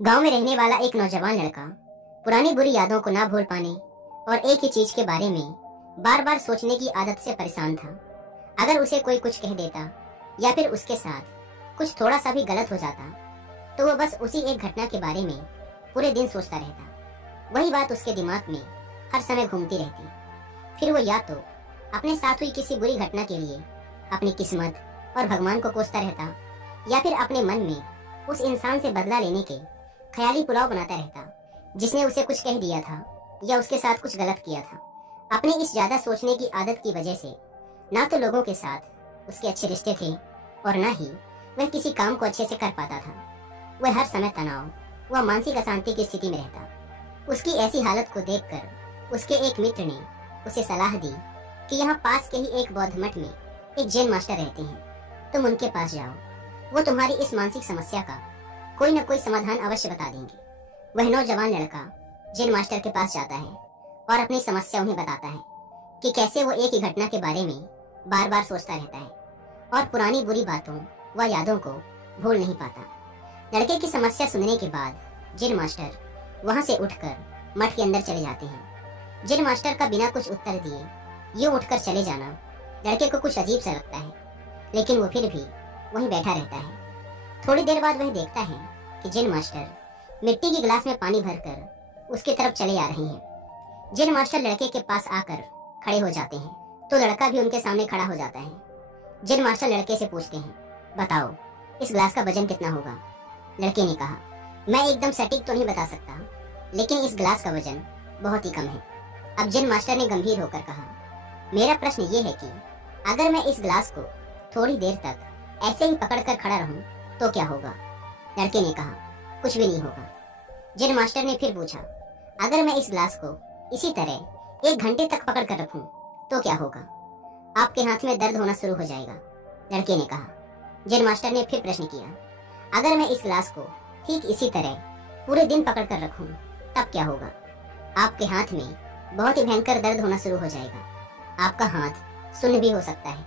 गांव में रहने वाला एक नौजवान लड़का पुरानी बुरी यादों को ना भूल पाने और एक ही चीज के बारे में बार बार सोचने की आदत से परेशान था। अगर उसे कोई कुछ कह देता या फिर उसके साथ कुछ थोड़ा सा भी गलत हो जाता तो वो बस उसी एक घटना के बारे में पूरे दिन सोचता रहता। वही बात उसके दिमाग में हर समय घूमती रहती। फिर वो या तो अपने साथ हुई किसी बुरी घटना के लिए अपनी किस्मत और भगवान को कोसता रहता या फिर अपने मन में उस इंसान से बदला लेने के ख्याली पुलाव बनाता रहता जिसने उसे कुछ कह दिया था या उसके साथ कुछ गलत किया था। अपनी इस ज्यादा सोचने की आदत की वजह से ना तो लोगों के साथ उसके अच्छे रिश्ते थे और ना ही वह किसी काम को अच्छे से कर पाता था। वह हर समय तनाव व मानसिक अशांति की स्थिति में रहता। उसकी ऐसी हालत को देखकर उसके एक मित्र ने उसे सलाह दी कि यहाँ पास के ही एक बौद्ध मठ में एक जैन मास्टर रहते हैं, तुम उनके पास जाओ, वो तुम्हारी इस मानसिक समस्या का कोई न कोई समाधान अवश्य बता देंगे। वह नौजवान लड़का जैन मास्टर के पास जाता है और अपनी समस्या उन्हें बताता है कि कैसे वो एक ही घटना के बारे में बार बार सोचता रहता है और पुरानी बुरी बातों व यादों को भूल नहीं पाता। लड़के की समस्या सुनने के बाद जैन मास्टर वहां से उठकर मठ के अंदर चले जाते हैं। जैन मास्टर का बिना कुछ उत्तर दिए यूं उठकर चले जाना लड़के को कुछ अजीब सा लगता है, लेकिन वो फिर भी वहीं बैठा रहता है। थोड़ी देर बाद वह देखता है कि जैन मास्टर मिट्टी की गिलास में पानी भरकर उसकी तरफ चले आ रहे हैं। जैन मास्टर लड़के के पास आकर खड़े हो जाते हैं तो लड़का भी उनके सामने खड़ा हो जाता है। जैन मास्टर लड़के से पूछते हैं, बताओ इस गिलास का वजन कितना होगा? लड़के ने कहा, मैं एकदम सटीक तो नहीं बता सकता, लेकिन इस गिलास का वजन बहुत ही कम है। अब जैन मास्टर ने गंभीर होकर कहा, मेरा प्रश्न ये है कि अगर मैं इस गिलास को थोड़ी देर तक ऐसे ही पकड़कर खड़ा रहूं तो क्या होगा? लड़के ने कहा, कुछ भी नहीं होगा। जैन मास्टर ने फिर पूछा, अगर मैं इस गिलास को इसी तरह 1 घंटे तक पकड़ कर रखूं तो क्या होगा? आपके हाथ में दर्द होना शुरू हो जाएगा। लड़के ने कहा। जैन मास्टर ने फिर प्रश्न किया, अगर मैं इस गिलास को ठीक इसी तरह पूरे दिन पकड़ कर रखूं तब क्या होगा? आपके हाथ में बहुत ही भयंकर दर्द होना शुरू हो जाएगा। आपका हाथ सुन्न भी हो सकता है,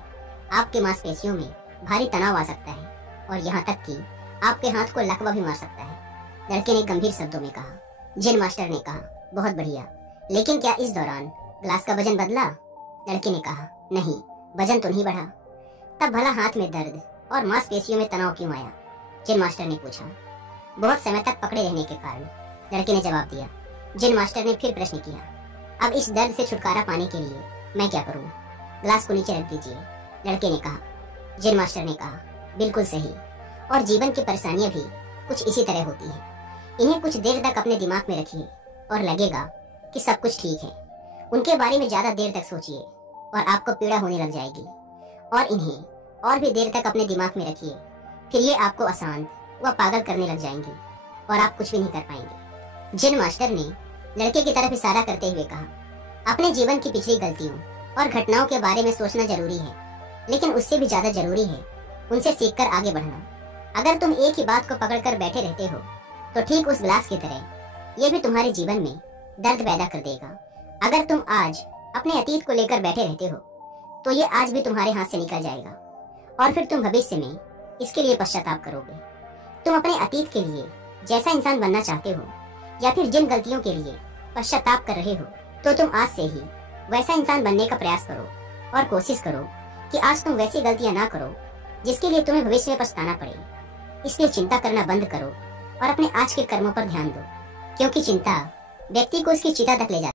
आपके मांसपेशियों में भारी तनाव आ सकता है और यहाँ तक कि आपके हाथ को लकवा भी मार सकता है। लड़के ने गंभीर शब्दों में कहा। जैन मास्टर ने कहा, बहुत बढ़िया, लेकिन क्या इस दौरान ग्लास का वजन बदला? लड़के ने कहा, नहीं, वजन तो नहीं बढ़ा। तब भला हाथ में दर्द और मांसपेशियों में तनाव क्यों आया? जैन मास्टर ने पूछा। बहुत समय तक पकड़े रहने के कारण, लड़के ने जवाब दिया। जैन मास्टर ने फिर प्रश्न किया, अब इस दर्द से छुटकारा पाने के लिए मैं क्या करूं? ग्लास को नीचे रख दीजिए। लड़के ने कहा। जैन मास्टर ने कहा, बिल्कुल सही, और जीवन की परेशानियां भी कुछ इसी तरह होती हैं। इन्हें कुछ देर तक अपने दिमाग में रखिए और लगेगा कि सब कुछ ठीक है। उनके बारे में ज्यादा देर तक सोचिए और आपको पीड़ा होने लग जाएगी, और इन्हें और भी देर तक अपने दिमाग में रखिए, फिर ये आपको अशांत व पागल करने लग जाएंगी और आप कुछ भी नहीं कर पाएंगे। जैन मास्टर ने लड़के की तरफ इशारा करते हुए कहा, अपने जीवन की पिछली गलतियों और घटनाओं के बारे में सोचना जरूरी है, लेकिन उससे भी ज्यादा जरूरी है उनसे सीखकर आगे बढ़ना। अगर तुम एक ही बात को पकड़कर बैठे रहते हो तो ठीक उस गिलास की तरह ये भी तुम्हारे जीवन में दर्द पैदा कर देगा। अगर तुम आज अपने अतीत को लेकर बैठे रहते हो तो ये आज भी तुम्हारे हाथ से निकल जाएगा और फिर तुम भविष्य में इसके लिए पश्चाताप करोगे। तुम अपने अतीत के लिए जैसा इंसान बनना चाहते हो या फिर जिन गलतियों के लिए पश्चाताप कर रहे हो, तो तुम आज से ही वैसा इंसान बनने का प्रयास करो और कोशिश करो कि आज तुम वैसी गलतियां ना करो जिसके लिए तुम्हें भविष्य में पछताना पड़े। इसलिए चिंता करना बंद करो और अपने आज के कर्मों पर ध्यान दो, क्योंकि चिंता व्यक्ति को उसकी चिता तक ले जाती है।